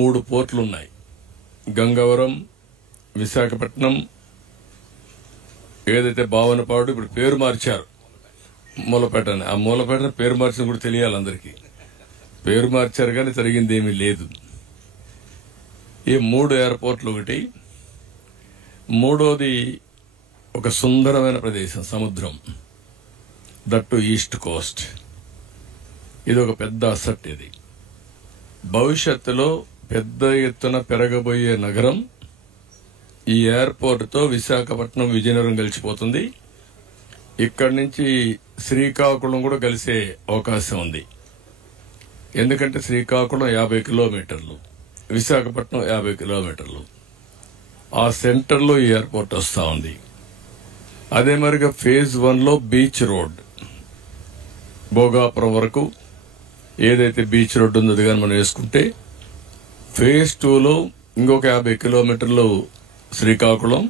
3 పోర్టులు ఉన్నాయి. గంగవరం, విశాఖపట్నం, ఏదైతే భావనపాడు, ఇప్పుడు పేరు మార్చారు మూలపేట అని. ఆ మూలపేట పేరు మార్చిన కూడా తెలియాలి అందరికీ. పేరు మార్చారు కానీ జరిగింది ఏమీ లేదు. ఈ 3 ఎయిర్పోర్ట్లు ఒకటి. మూడోది ఒక సుందరమైన ప్రదేశం, సముద్రం, దట్టు ఈస్ట్ కోస్ట్. ఇది ఒక పెద్ద అసెట్. ఇది భవిష్యత్తులో పెద్ద ఎత్తున పెరగబోయే నగరం. ఈ ఎయిర్పోర్ట్ తో విశాఖపట్నం, విజయనగరం కలిసిపోతుంది. ఇక్కడి నుంచి శ్రీకాకుళం కూడా కలిసే అవకాశం ఉంది. ఎందుకంటే శ్రీకాకుళం 50 కిలోమీటర్లు, విశాఖపట్నం 50 కిలోమీటర్లు. ఆ సెంటర్ లో ఈ ఎయిర్పోర్ట్ వస్తా ఉంది. అదే మరిగా ఫేజ్ 1 లో బీచ్ రోడ్ భోగాపురం వరకు ఏదైతే బీచ్ రోడ్ ఉందో అది కానీ మనం వేసుకుంటే, ఫేజ్ 2 లో ఇంకొక 50 కిలోమీటర్లు శ్రీకాకుళం,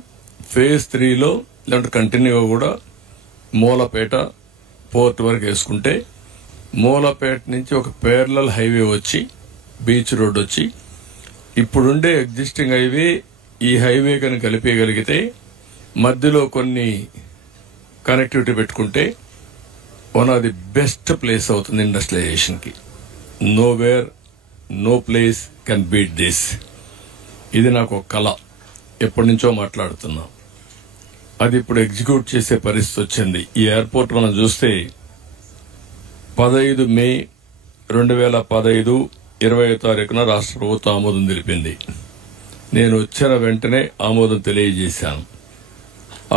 ఫేజ్ 3 లో ఇలాంటి కంటిన్యూగా కూడా మూలపేట పోర్ట్ వరకు వేసుకుంటే, మూలపేట నుంచి ఒక ప్యారలల్ హైవే వచ్చి బీచ్ రోడ్ వచ్చి ఇప్పుడుండే ఎగ్జిస్టింగ్ హైవే ఈ హైవే కనుక కలిపేయగలిగితే, మధ్యలో కొన్ని కనెక్టివిటీ పెట్టుకుంటే one of the best place అవుతుంది ఇండస్ట్రియలైజేషన్ కి. Nowhere, no place can beat this. ఇది నాకు ఒక కళ, ఎప్పటి నుంచో మాట్లాడుతున్నా. అది ఇప్పుడు ఎగ్జిక్యూట్ చేసే పరిస్థితి వచ్చింది. ఈ ఎయిర్పోర్ట్ మనం చూస్తే 15 మే 2015 20వ తారీఖున రాష్ట్ర ప్రభుత్వం ఆమోదం తెలిపింది. నేను వచ్చిన వెంటనే ఆమోదం తెలియజేశాను.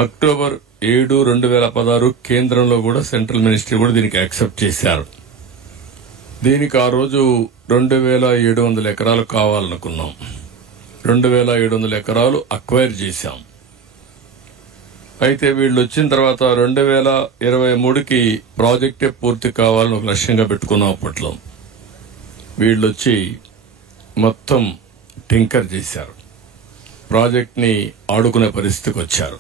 అక్టోబర్ 7, 2016 కేంద్రంలో కూడా సెంట్రల్ మినిస్ట్రీ కూడా దీనికి యాక్సెప్ట్ చేశారు. దీనికి ఆ రోజు 2700 ఎకరాలు కావాలనుకున్నాం. 2700 ఎకరాలు అక్వైర్ చేశాం. అయితే వీళ్ళు వచ్చిన తర్వాత 2023కి ప్రాజెక్టే పూర్తి కావాలని ఒక లక్ష్యంగా పెట్టుకున్నాం. అప్పట్లో వీళ్ళు వచ్చి మొత్తం టింకర్ చేశారు, ప్రాజెక్ట్ ని ఆడుకునే పరిస్థితికి వచ్చారు.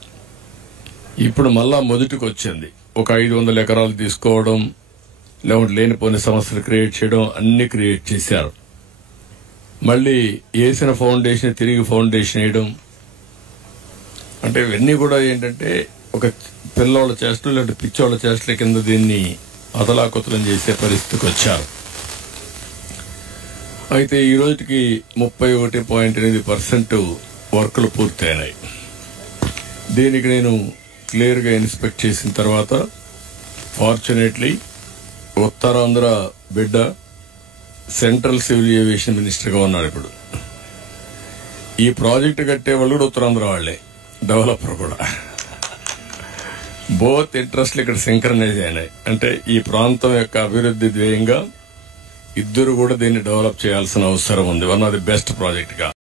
ఇప్పుడు మళ్ళా మొదటికి వచ్చింది. ఒక 500 ఎకరాలు తీసుకోవడం, లేకుంటే లేనిపోని సమస్యలు క్రియేట్ చేయడం, అన్ని క్రియేట్ చేశారు. మళ్లీ వేసిన ఫౌండేషన్ తిరిగి ఫౌండేషన్ వేయడం, అంటే ఇవన్నీ కూడా ఏంటంటే ఒక పిల్లోళ్ళ చేష్టలు లేదంటే పిచ్చోళ్ల చేష్టల కింద దీన్ని అతలాకుతలం చేసే పరిస్థితికి వచ్చారు. అయితే ఈ రోజుకి 31.8% వర్కులు పూర్తయినాయి. దీనికి నేను క్లియర్ గా ఇన్స్పెక్ట్ చేసిన తర్వాత, ఫార్చునేట్లీ ఉత్తరాంధ్ర బిడ్డ సెంట్రల్ సివిల్ ఏవియేషన్ మినిస్టర్ గా ఉన్నారు. ఇప్పుడు ఈ ప్రాజెక్టు కట్టే వాళ్ళు కూడా ఉత్తరాంధ్ర వాళ్లే, డెవలపర్ కూడా. బోత్ ఇంట్రెస్ట్లు ఇక్కడ సింక్రనైజ్ అయినాయి. అంటే ఈ ప్రాంతం యొక్క అభివృద్ధి ధ్యేయంగా ఇద్దరు కూడా దీన్ని డెవలప్ చేయాల్సిన అవసరం ఉంది. One of the best project గా